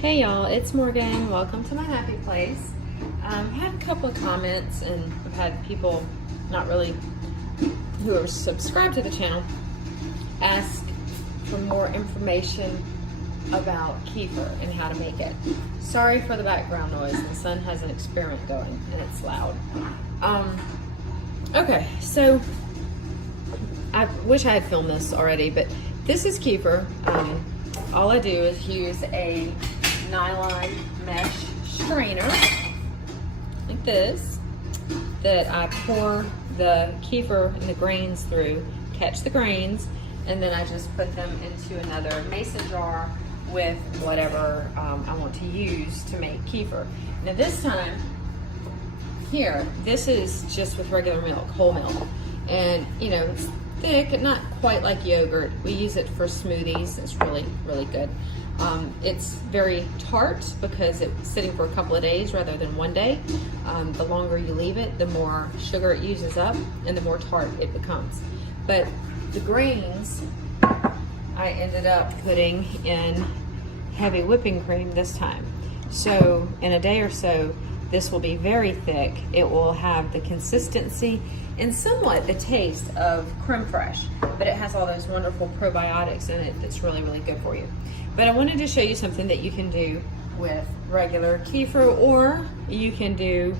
Hey y'all, it's Morgan. Welcome to my happy place. I had a couple of comments and I've had people not really who are subscribed to the channel ask for more information about kefir and how to make it. Sorry for the background noise. The son has an experiment going and it's loud. Okay, so I wish I had filmed this already, but this is kefir. All I do is use a nylon mesh strainer like this that I pour the kefir and the grains through, catch the grains, and then I just put them into another mason jar with whatever I want to use to make kefir. Now this time here, this is just with regular milk, whole milk, and you know, it's thick, not quite like yogurt. We use it for smoothies. It's really, really good. It's very tart because it's sitting for a couple of days rather than one day. The longer you leave it, the more sugar it uses up and the more tart it becomes. But the grains, I ended up putting in heavy whipping cream this time. So in a day or so, this will be very thick. It will have the consistency and somewhat the taste of creme fraiche, but it has all those wonderful probiotics in it that's really, really good for you. But I wanted to show you something that you can do with regular kefir, or you can do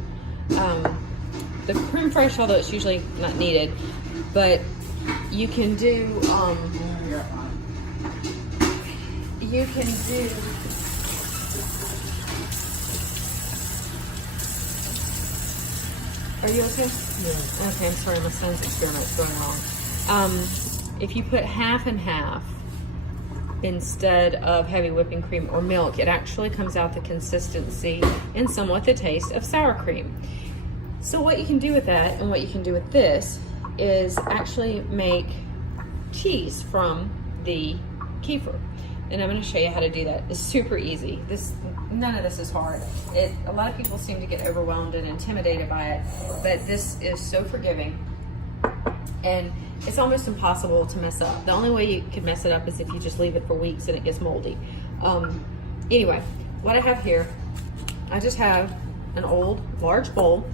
the creme fraiche, although it's usually not needed, but you can do, Are you okay? Yeah. Okay, I'm sorry, my son's experiment's going wrong. If you put half and half instead of heavy whipping cream or milk, it actually comes out the consistency and somewhat the taste of sour cream. So what you can do with that and what you can do with this is actually make cheese from the kefir. And I'm going to show you how to do that. It's super easy. None of this is hard. A lot of people seem to get overwhelmed and intimidated by it, but this is so forgiving, and it's almost impossible to mess up. The only way you could mess it up is if you just leave it for weeks and it gets moldy. Anyway, what I have here, I just have an old large bowl.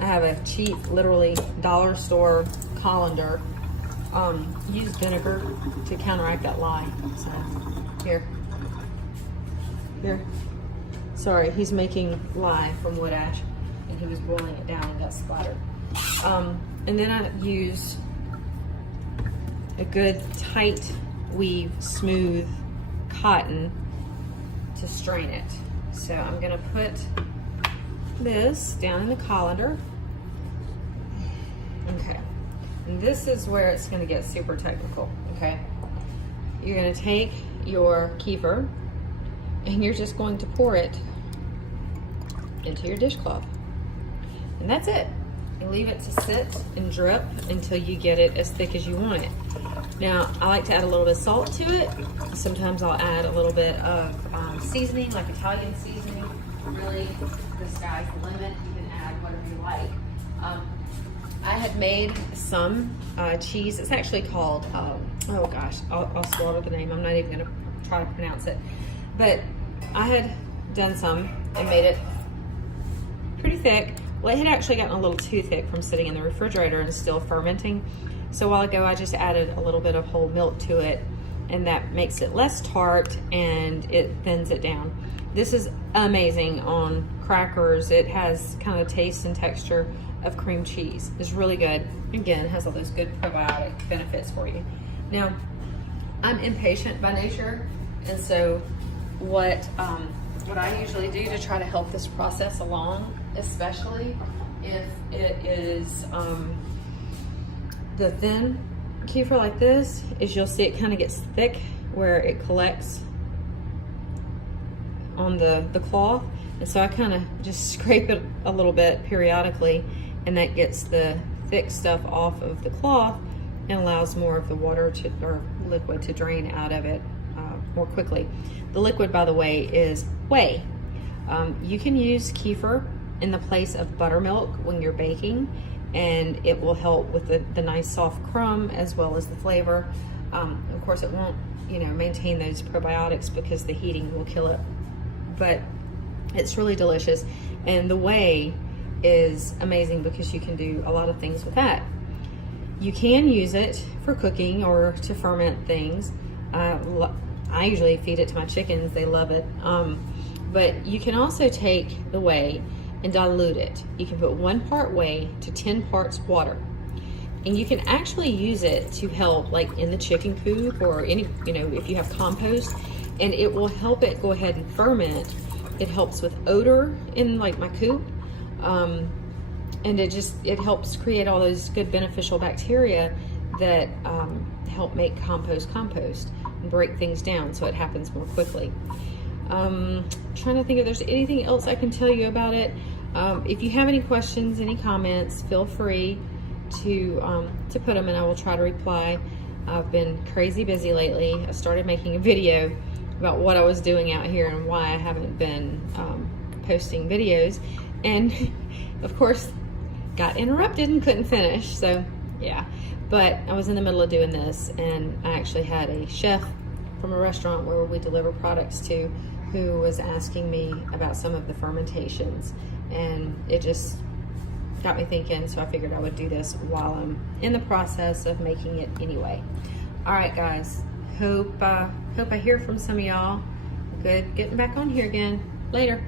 I have a cheap, literally dollar store colander. Use vinegar to counteract that lie. So here. Sorry, he's making lye from wood ash, and he was boiling it down and got splattered. And then I use a good tight weave, smooth cotton to strain it. So I'm gonna put this down in the colander. Okay. And this is where it's going to get super technical, okay? You're going to take your kefir and you're just going to pour it into your dishcloth. And that's it. You leave it to sit and drip until you get it as thick as you want it. Now, I like to add a little bit of salt to it. Sometimes I'll add a little bit of seasoning, like Italian seasoning. Really, the sky's the limit. You can add whatever you like. I had made some cheese. It's actually called, oh gosh, I'll slaughter the name. I'm not even gonna try to pronounce it. But I had done some and made it pretty thick. Well, it had actually gotten a little too thick from sitting in the refrigerator and still fermenting. So a while ago, I just added a little bit of whole milk to it, and that makes it less tart and it thins it down. This is amazing on crackers. It has kind of the taste and texture of cream cheese. It's really good. Again, it has all those good probiotic benefits for you. Now, I'm impatient by nature, and so what I usually do to try to help this process along, especially if it is the thin kefir like this, is you'll see it kind of gets thick where it collects on the cloth, and so I kind of just scrape it a little bit periodically, and that gets the thick stuff off of the cloth and allows more of the water or liquid to drain out of it more quickly. The liquid, by the way, is whey. You can use kefir in the place of buttermilk when you're baking, and it will help with the nice soft crumb as well as the flavor. Of course, it won't maintain those probiotics because the heating will kill it but it's really delicious. And the whey is amazing because you can do a lot of things with that. You can use it for cooking or to ferment things. I usually feed it to my chickens, they love it. But you can also take the whey and dilute it. You can put 1 part whey to 10 parts water. And you can actually use it to help, like in the chicken coop or any, if you have compost, and it will help it go ahead and ferment. It helps with odor in like my coop. And it helps create all those good beneficial bacteria that help make compost and break things down so it happens more quickly. Trying to think if there's anything else I can tell you about it. If you have any questions, any comments, feel free to put them and I will try to reply. I've been crazy busy lately. I started making a video about what I was doing out here and why I haven't been posting videos, and of course got interrupted and couldn't finish, so yeah. But I was in the middle of doing this, and I actually had a chef from a restaurant where we deliver products to who was asking me about some of the fermentations, and it just got me thinking, so I figured I would do this while I'm in the process of making it anyway. All right, guys, hope I hear from some of y'all. Good getting back on here again. Later.